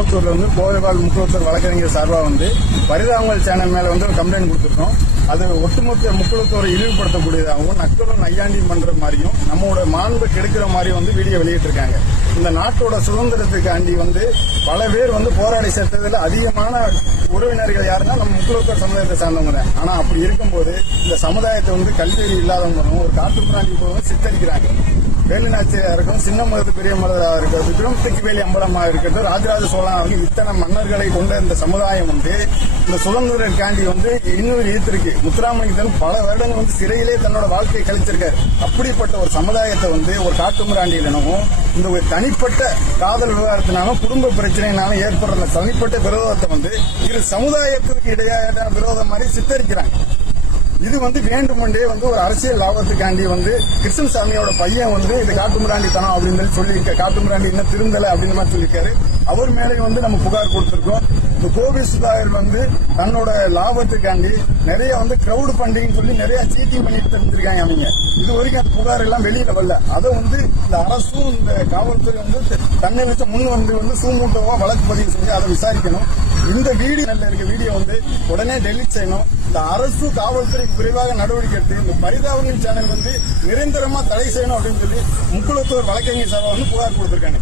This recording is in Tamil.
முத்தூர்ல வந்து கோவைவால் முக்குளத்தூர் வழக்கறிஞர் சார்பாக வந்து பரிதாபங்கள் சேனல் மேல வந்து ஒரு கம்ப்ளைண்ட் கொடுத்துருக்கோம். அது ஒட்டுமொத்த முக்குளத்தூரை இழிவுபடுத்தக்கூடியதாகவும் நக்கலும் நையாண்டி பண்ற மாதிரியும் நம்மளோட மாண்பு கெடுக்கிற மாதிரியும் வந்து வீடியோ வெளியிட்டிருக்காங்க. இந்த நாட்டோட சுதந்திரத்துக்காண்டி வந்து பல பேர் வந்து போராடி செத்ததுல அதிகமான உறவினர்கள் யாருன்னா நம்ம முக்குளத்தூர் சமுதாயத்தை சார்ந்தவங்க தான். ஆனா அப்படி இருக்கும்போது இந்த சமுதாயத்தை வந்து கல்வியறி இல்லாதவங்களும் ஒரு காட்டுப்பிராண்டி போதும் சித்தரிக்கிறாங்க. வேலுநாச்சியா இருக்கும் சின்ன மருது பெரிய மருதாக இருக்கிறது திருமத்திக்கு வேலி அம்பலமாக இருக்கட்டும் ராஜராஜ சோழன் அவர்கள் இத்தனை மன்னர்களை கொண்ட இந்த சமுதாயம் வந்து இந்த சுதந்திரக்காண்டி வந்து இன்னொரு ஈர்த்திருக்கு. முத்துராமலிங்கத்தன் பல வருடங்கள் வந்து சிறையிலே தன்னோட வாழ்க்கையை கழிச்சிருக்காரு அப்படிப்பட்ட ஒரு சமுதாயத்தை வந்து ஒரு காட்டுமிராண்டியிடனவும் இந்த ஒரு தனிப்பட்ட காதல் விவகாரத்தினாலும் குடும்ப பிரச்சனையினாலும் ஏற்படுற தனிப்பட்ட விரோதத்தை வந்து இரு சமுதாயத்திற்கு இடையான விரோதம் மாதிரி சித்தரிக்கிறாங்க. இது வந்து வேண்டுமென்றே வந்து ஒரு அரசியல் லாபத்துக்காண்டி வந்து கிருஷ்ணசாமியோட பையன் வந்து இது காட்டுமிராண்டித்தனம் அப்படின்னு சொல்லி காட்டுமிராண்டி இன்னும் திருந்தலை அப்படின்னு மாதிரி சொல்லியிருக்காரு. அவர் மேலே வந்து நம்ம புகார் கொடுத்திருக்கோம். இந்த கோபி வந்து தன்னோட லாபத்துக்காண்டி நிறைய வந்து கிரவுட் ஃபண்டிங் சொல்லி நிறைய சீட்டிங் பண்ணிட்டு தெரிஞ்சிருக்காங்க அவங்க. இது வரைக்கும் அந்த புகார் எல்லாம் வெளியில வரல. அதை வந்து இந்த அரசும் இந்த காவல்துறை வந்து தன்னை வச்ச முன் வந்து வந்து சூமூட்டவா வழக்கு பதிவு செஞ்சு அதை விசாரிக்கணும். இந்த வீடியோ இருக்க வீடியோ வந்து உடனே டெலிட் செய்யணும். இந்த அரசு காவல்துறை விரைவாக நடவடிக்கை எடுத்து இந்த பரிதாபங்கள் சேனல் வந்து நிரந்தரமா தடை செய்யணும் அப்படின்னு சொல்லி முக்குளத்தூர் வழக்கறிஞர் சார்பாக வந்து புகார் கொடுத்திருக்காங்க.